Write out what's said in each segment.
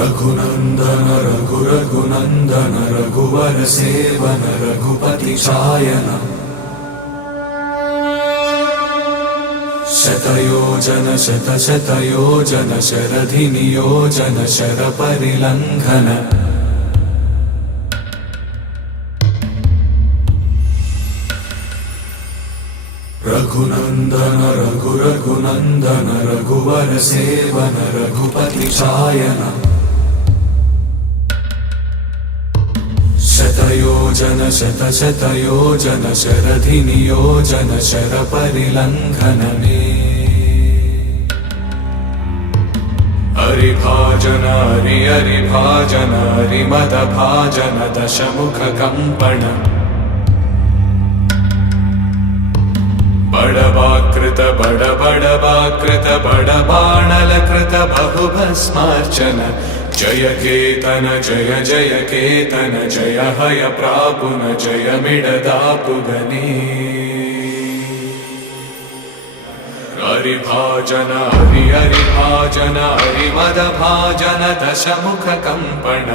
रघुनंदन रघुनंदन रघुवर seven Raghupati चायन शतयोजन शतशतयोजन शरधि नियोजन sir परिलंघन Raghunandan Raghunandan रघुवर seven Raghupati चायन शतयोजन शतशतयोजन शरधि नियोजन sir परिलंघन में हरिभाजन हरिभाजन हरिमद भाजन दशमुख कंपन बड़बाकृत बड़बाकृत बड़बाणलकृत बहुभस्मार्चन जय केतन जय जय केतन जय हय प्रापुन जय मिडदापुगनी हरिभाजन हरिभाजन हरिमद भाजन दशमुख कंपन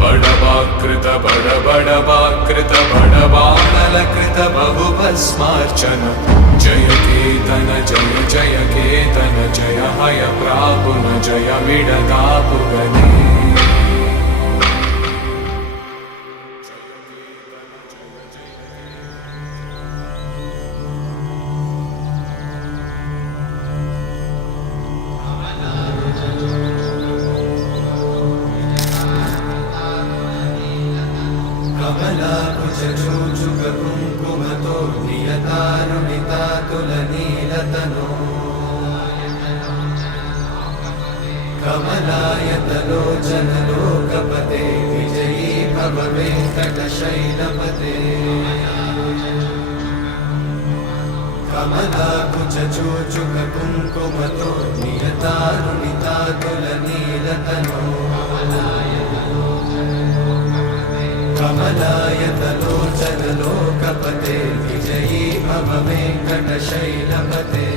बड़बाकृत बड़बाकृत बड़बाणलकृत बहुभस्मार्चन जय केतन जय जय केतन जय हय प्रापुन जय मिडदापुगनी कमलाकुचूचुक कुङ्कुमतो नियतानुनितातुलनीलतनो कमलायतलोचन लोकपते विजयी भव वेङ्कटशैलपते कमलाकुचूचुक कुङ्कुमतो नियतानुनितातुलनीलतनो कमलायतलोचन लोकपते विजयी भव वेङ्कटशैलपते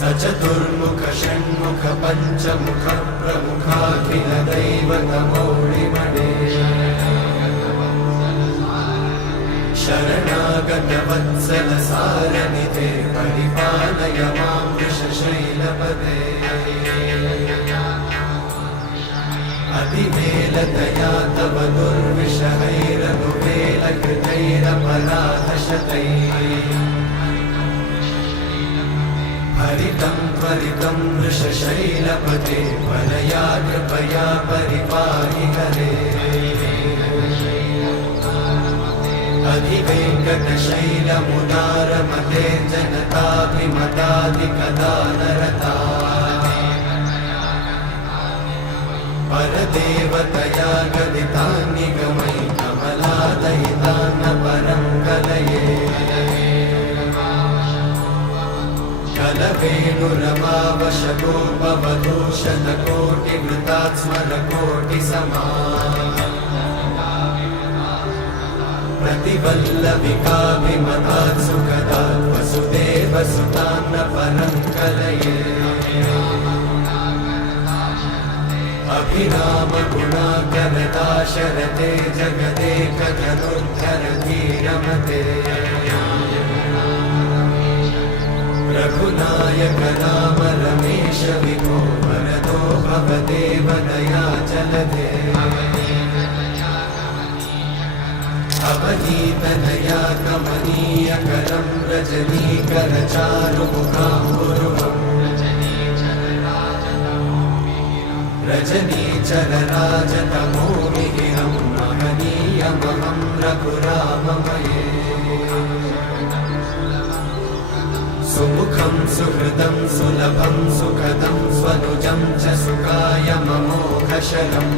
सचतुर्मुख षण्मुख पञ्चमुख प्रमुखाखिल दैवतमौळिमणे शरणागत वत्सल सारनिधे परिपालय मां वृषशैलपते अतिवेलतया तव दुर्विषहैरनुवेलकृतैरपराधशतैः हरितं त्वरितं वृषशैलपते वरया कृपया परिपाहि हरे अधिवेङ्कटशैलमुदारमते जनताभिमताधिकदानरता परदेवतया गदितान्निगमयि कमलादयितान्न परं कलये कलवेणुरमावशतोपवधूशतकोटिवृतात्स्मरकोटिसमा प्रतिवल्लविकाभिमतात् सुखदात् वसुदेवसुतान्न परं कलये अभिराम गुणाकरदाशरथे जगदेकधनुर्धर धीरमते रघुनायक राम रमेश विभो वरदो भवदेव दयाचलधे अवधीतनया कमनीयकरं रजनीकर चारुमुखाम्बुरुहम् रजनीचरराजतमो मिहिरं महनीयमहं रघुराममये सुमुखं सुहृदं सुलभं सुखदं स्वनुजं च सुखायममोघशरम्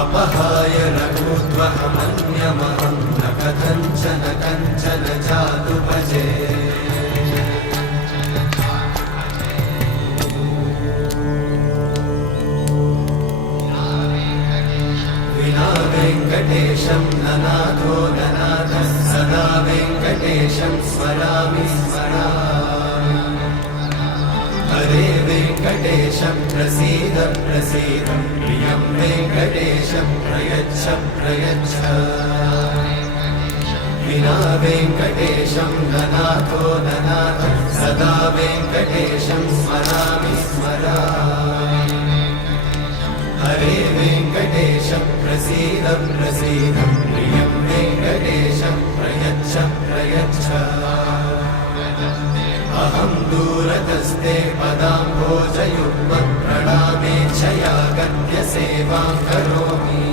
अपहाय रघुत्वहमन्यमहं न कथञ्चन कञ्चन जातु भजे वेङ्कटेशं ननाथो ननाथः सदा वेङ्कटेशं स्मरामि स्मरामि हरे वेङ्कटेश प्रसीद प्रसीद प्रियं वेङ्कटेश प्रयच्छ प्रयच्छ विना वेङ्कटेशं ननाथो ननाथ सदा वेङ्कटेशं स्मरामि स्मरामि हरे वेङ्कटेश प्रसीद प्रसीद प्रियं वेङ्कटेश प्रयच्छ प्रयच्छ अहं दूरतस्ते पदाम्भोजयुग्मं प्रणामेच्छया गत्य सेवां करोमि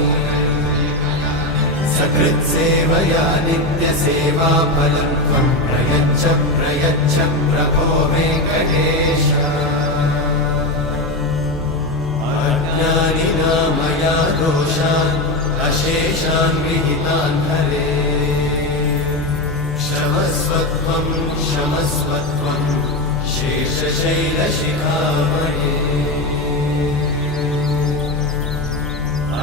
सकृत्सेवया नित्यसेवाफलं त्वं प्रयच्छ प्रयच्छ प्रभो वेङ्कटेश अज्ञानिना मया दोषान् अशेषान् विहितान् हरे क्षमस्वत्वं क्षमस्वत्वं शेषशैलशिखामणे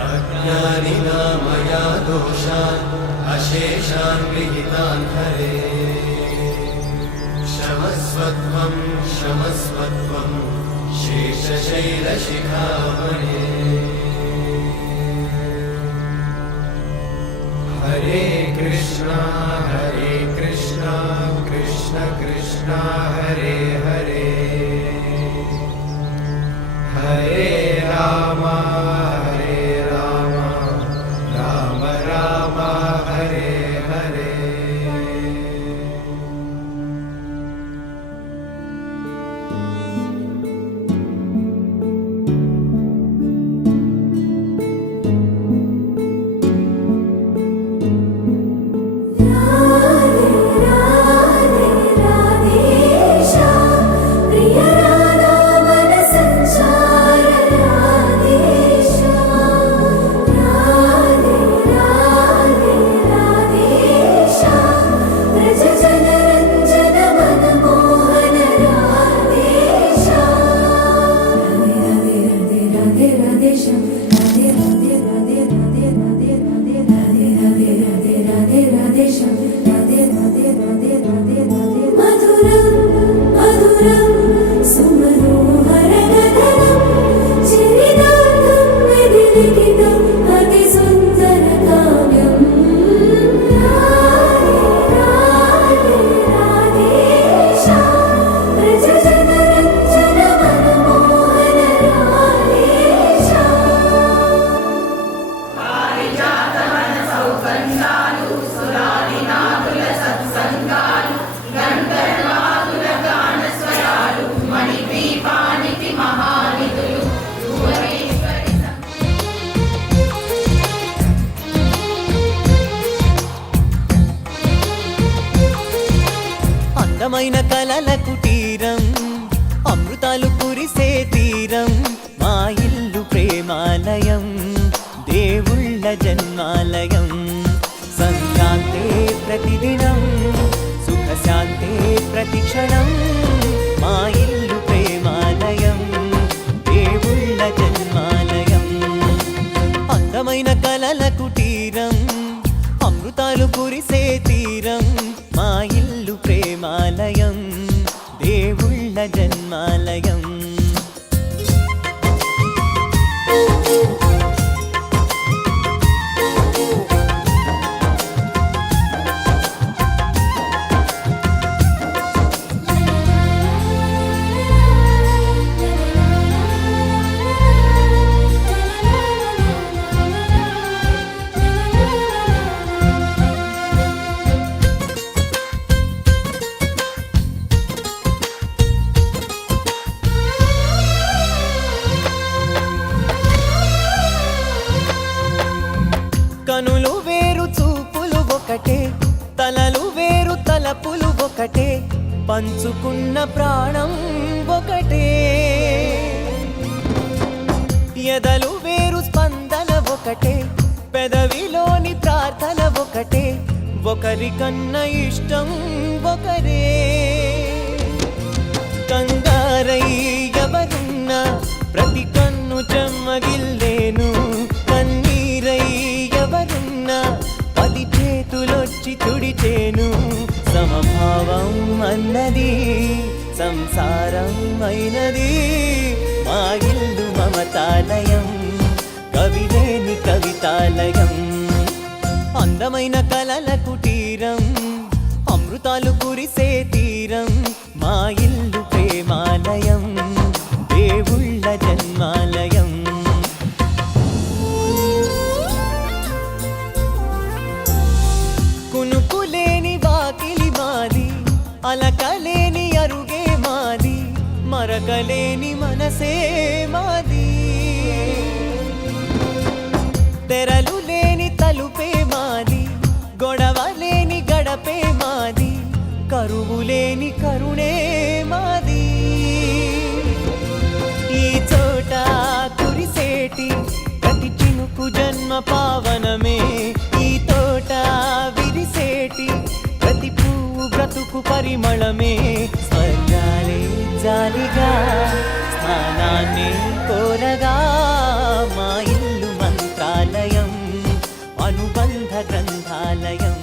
अज्ञानिना मया दोषान् अशेषान् विहितान् हरे क्षमस्वत्वं क्षमस्वत्वं शेषशैलशिखामणे हरे कृष्णा कृष्ण कृष्ण हरे हरे हरे राम राम राम हरे हरे అందమైన కలల కుటీరం అమృతాలు కురిసే తీరం మా ఇల్లు ప్రేమాలయం దేవుళ్ళ జన్మాలయం సంక్రాంతే ప్రతిదినం సుఖశాంతే ప్రతిక్షణం మా ఇల్లు ప్రేమాలయం దేవుళ్ళ జన్మాలయం అందమైన కలల కుటీరం అమృతాలు కురిసే తీరం మా ఇల్లు ప్రేమాలయం దేవుళ్ళ జన్మాలయం కనులు వేరు చూపులు ఒకటే తలలు వేరు తలపులు ఒకటే పంచుకున్న ప్రాణం ఒకటే ఎదలు వేరు స్పందన ఒకటే పెదవిలోని ప్రార్థన ఒకటే ఒకరికన్నా ఇష్టం ఒకరే కంగారై ఎవరున్నా ప్రతి కన్ను చెమ్మగిల్లేను కన్నీరై ఎవరున్నా 10 చేతులొచ్చి తుడిచేను సమభావం అన్నది సంసారం అయినది మా ఇల్లు మమతాలయం కవిలేని కవితాలయం అందమైన కలల కుటీరం అమృతాలు కురిసే తీరం మా ఇల్లు ప్రేమాలయం దేవుళ్ళ జన్మాలయం కునుకులేని వాకిలి మాది అలకలేని అరుగే మాది మరకలేని మనసే మాది తెరలు లేని తలుపే మాది గొడవ లేని గడపే మాది కరువు లేని కరుణే మాది ఈ చోట కురిసేటి ప్రతి చినుకు జన్మ పావనమే ఈ తోట విరిసేటి ప్రతి పువ్వు బ్రతుకు పరిమళమే స్వర్గాలే జాలిగా స్థానాన్ని కోరగా మా ఇల్లు మంత్రాలయం అనుబంధ గ్రంథాలయం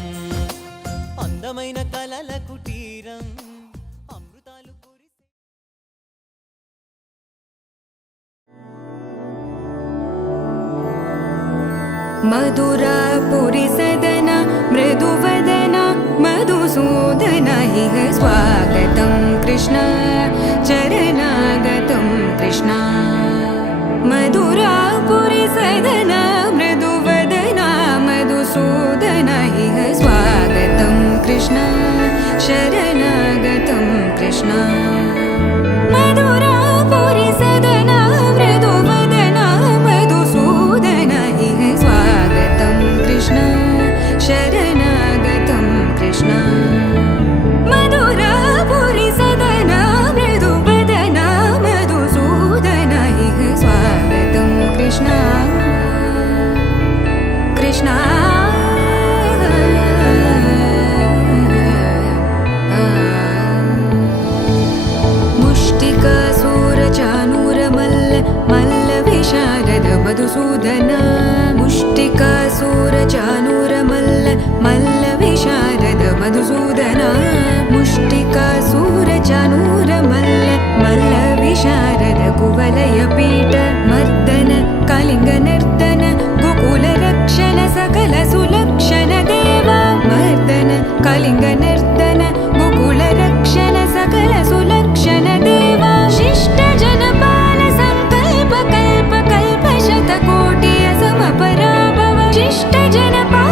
అందమైన కలల కుటీరం అమృతాలు కురిసే मधुरापुरि सदन मृदुवदन मधुसूदन इह स्वागतं कृष्ण चरणागतं कृष्ण मधुरापुरि सदन मृदुवदन मधुसूदन इह स्वागतं कृष्ण शरणागतं कृष्ण मधुरापुरि सदन मृदुवदन मधुसूदन इह स्वागतं कृष्ण शरणागतं कृष्ण मधुरापुरि सदन मृदुवदन मधुसूदन इह स्वागतं कृष्ण कृष्ण मुष्टिकासूरचानूरमल्ल मल्लविशारद मधुसूदन मुष्टिकासूरचानूरमल्ल मल्लविशारद मधुसूदन मुष्टिकासूरचानूरमल्ल मल्लविशारद कुवलयपीठ मर्दन कलिङ्गनर्दन गोकुलरक्षण सकल सुलक्षण देवा मर्दन कलिङ्गनर्दन गोकुलरक्षण सकल सुलक्षण देवा शिष्ट जनपाल संकल्प कल्प कल्प शतकोटि असमपराभव शिष्ट जनपाल